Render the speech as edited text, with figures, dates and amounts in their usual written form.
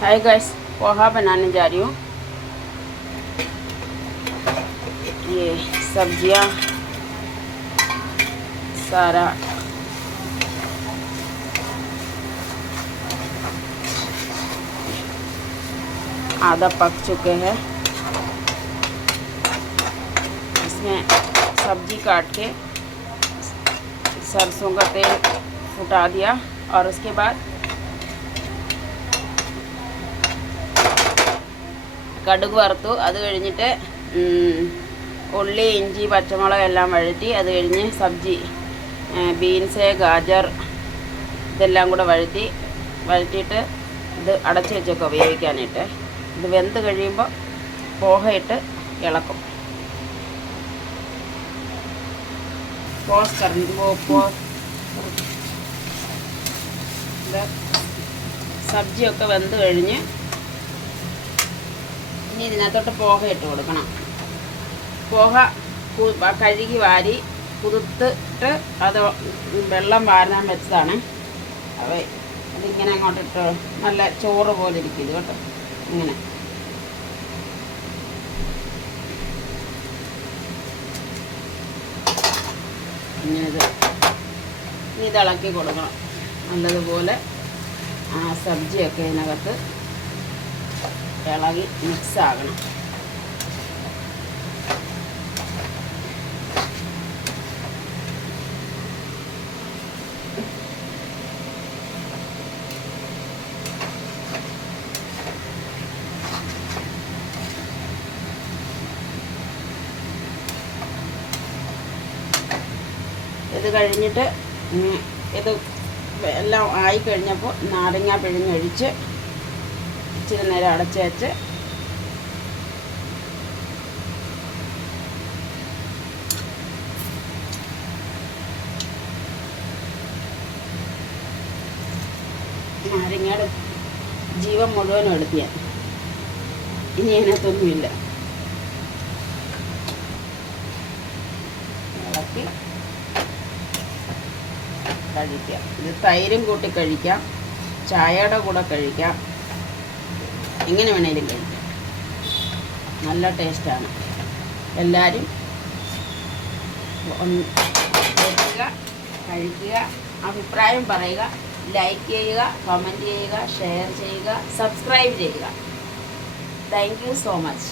Hi guys, poha बनाने जा रही हूँ। ये सब्जियाँ सारा आधा पक चुके हैं। इसमें सब्जी काट के सरसों का तेल फुटा दिया और उसके बाद കടുക് വറുത്തു. അത് കഴിഞ്ഞിട്ട് ഉള്ളി, ഇഞ്ചി, പച്ചമുളക് എല്ലാം വഴറ്റി, അത് കഴിഞ്ഞ് സബ്ജി ബീൻസ്, ഗാജർ ഇതെല്ലാം കൂടെ വഴറ്റിയിട്ട് ഇത് അടച്ചു വെച്ചൊക്കെ വേവിക്കാനായിട്ട്. ഇത് വെന്ത് കഴിയുമ്പോൾ പോഹ ഇട്ട് ഇളക്കും. സബ്ജിയൊക്കെ വെന്ത് കഴിഞ്ഞ് ഇനി ഇതിനകത്തോട്ട് പോഹ ഇട്ട് കൊടുക്കണം. പോഹ കഴുകി വാരി കുതിർത്തിട്ട് അത് വെള്ളം വാരാൻ വെച്ചതാണ്. അതിങ്ങനെ അങ്ങോട്ടിട്ട് നല്ല ചോറ് പോലെ ഇരിക്കും ഇത് കേട്ടോ. ഇങ്ങനെ ഇത് ഇളക്കി കൊടുക്കണം നല്ലതുപോലെ. ആ സബ്ജിയൊക്കെ ഇതിനകത്ത് ഇളകി മിക്സ് ആകണം. ഇത് കഴിഞ്ഞിട്ട് ഇത് എല്ലാം ആയിക്കഴിഞ്ഞപ്പോൾ നാരങ്ങ പിഴിഞ്ഞൊഴിച്ച് ഇച്ചിരി നേരം അടച്ച് വെച്ച് നാരങ്ങയുടെ ജീവൻ മുഴുവനും എടുത്തിയ ഇനി അതിനകത്തൊന്നുമില്ല. ഇളക്കി കഴിക്കാം. ഇത് തൈരും കൂട്ടി കഴിക്കാം, ചായയുടെ കൂടെ കഴിക്കാം, എങ്ങനെ വേണേലും കഴിക്കാം. നല്ല ടേസ്റ്റാണ്. എല്ലാവരും കഴിക്കുക, അഭിപ്രായം പറയുക, ലൈക്ക് ചെയ്യുക, കമൻറ്റ് ചെയ്യുക, ഷെയർ ചെയ്യുക, സബ്സ്ക്രൈബ് ചെയ്യുക. Thank you so much.